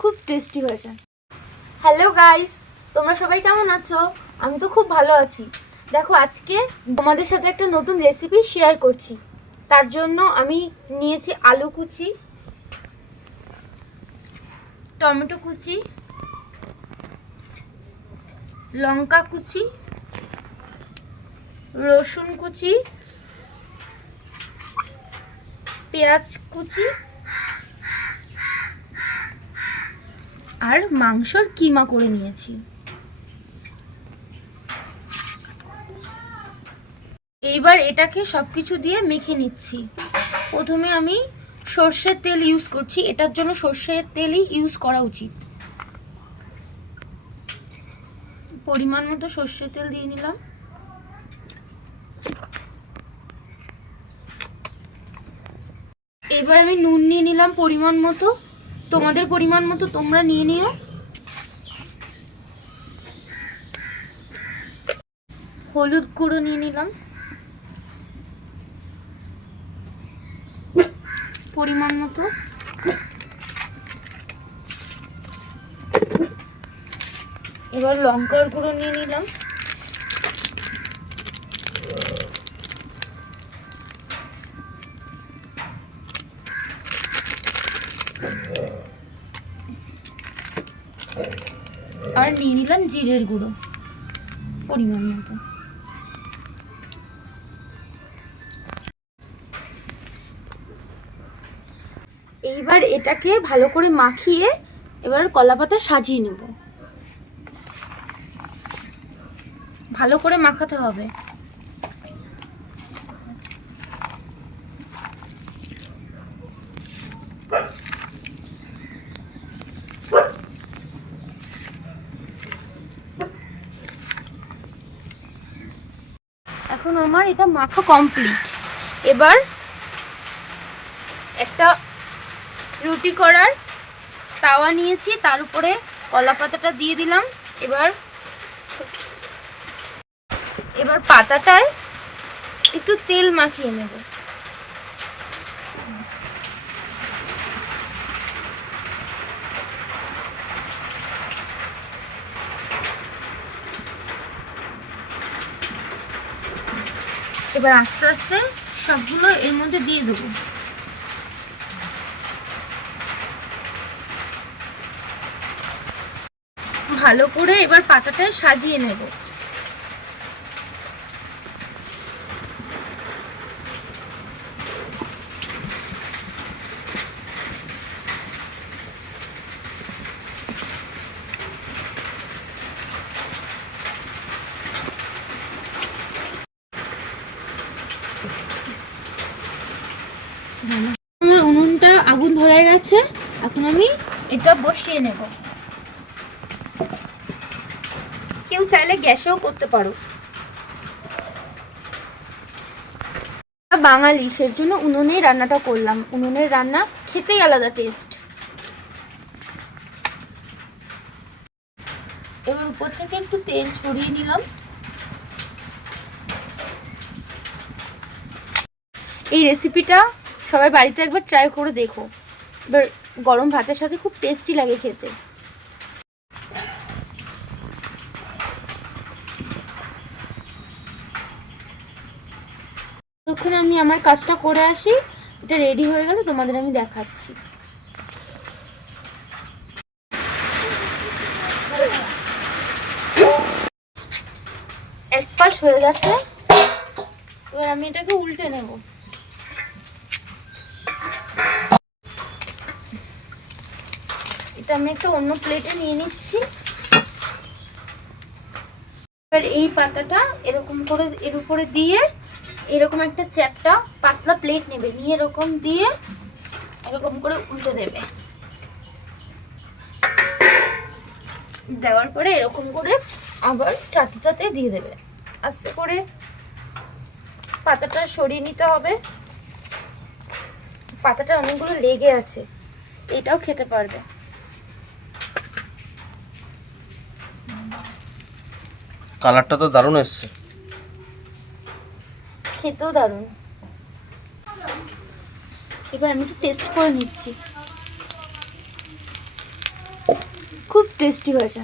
খুব টেস্টি হয়েছে। Hello guys তোমরা সবাই কেমন আছো? আমি তো খুব ভালো আছি। দেখো, আজকে তোমাদের সাথে একটা নতুন রেসিপি শেয়ার করছি। তার জন্য আমি নিয়েছি আলু কুচি, টমেটো কুচি, লঙ্কা কুচি, রসুন কুচি, পেঁয়াজ কুচি আর মাংসর কিমা করে নিয়েছি। এইবার এটাকে সব কিছু দিয়ে মেখে নিচ্ছি। প্রথমে আমি সর্ষের তেল ইউজ করছি। এটার জন্য সর্ষের তেলই ইউজ করা উচিত। পরিমাণ মতো সর্ষের তেল দিয়ে নিলাম। এবার আমি নুন নিয়ে নিলাম পরিমাণ মতো। তোমাদের পরিমাণ মতো তোমরা নিয়ে নিও। হলুদ গুঁড়ো নিয়ে নিলাম। পরিমাণ মতো। এবার লঙ্কার গুঁড়ো নিয়ে নিলাম। আর নিয়ে নিলাম জিরের গুঁড়ো, পরিমাণ মতো। এইবার এটাকে ভালো করে মাখিয়ে এবার কলা পাতা সাজিয়ে নেব। ভালো করে মাখাতে হবে। এখন আমার এটা মাখা কমপ্লিট এবার একটা রুটি করার তাওয়া নিয়েছি, তার উপরে কলা পাতাটা দিয়ে দিলাম। এবার এবার পাতাটায় একটু তেল মাখিয়ে নেব। এবার আস্তে আস্তে সবগুলো এর মধ্যে দিয়ে দেবো। ভালো করে এবার পাতাটা সাজিয়ে নেব। আমার উনুনটা আগুন ধরে গেছে এখন আমি এটা বসিয়ে নেব। কেউ চাইলে গ্যাসেও করতে পারো। বাঙালি সের জন্য উনুনেই রান্নাটা করলাম। উনুনের রান্না খেতেই আলাদা টেস্ট এবার উপর থেকে একটু তেল ছড়িয়ে নিলাম। এই রেসিপিটা সবাই বাড়িতে একবার ট্রাই করে দেখো। এবার গরম ভাতের সাথে খুব টেস্টি লাগে খেতে। তখন আমি আমার কাজটা করে আসি, এটা রেডি হয়ে গেলে তোমাদের আমি দেখাচ্ছি। এক পাশ হয়ে গেছে, এবার আমি এটাকে উল্টে নেব। এটা আমি একটা অন্য প্লেটে নিয়ে নিচ্ছি। এবার এই পাতাটা এরকম করে, এর উপরে দিয়ে এরকম একটা চ্যাপটা পাতলা প্লেট নেবে। নিয়ে এরকম দিয়ে এরকম করে উল্টে দেবে। দেওয়ার পরে এরকম করে আবার চাটুটাতে দিয়ে দেবে। আস্তে করে পাতাটা সরিয়ে নিতে হবে। পাতাটা অনেকগুলো লেগে আছে। এটাও খেতে পারবে। কালারটা তো দারুণ এসছে। খেতেও দারুণ। এবার আমি একটু টেস্ট করে নিচ্ছি। খুব টেস্টি হয়েছে।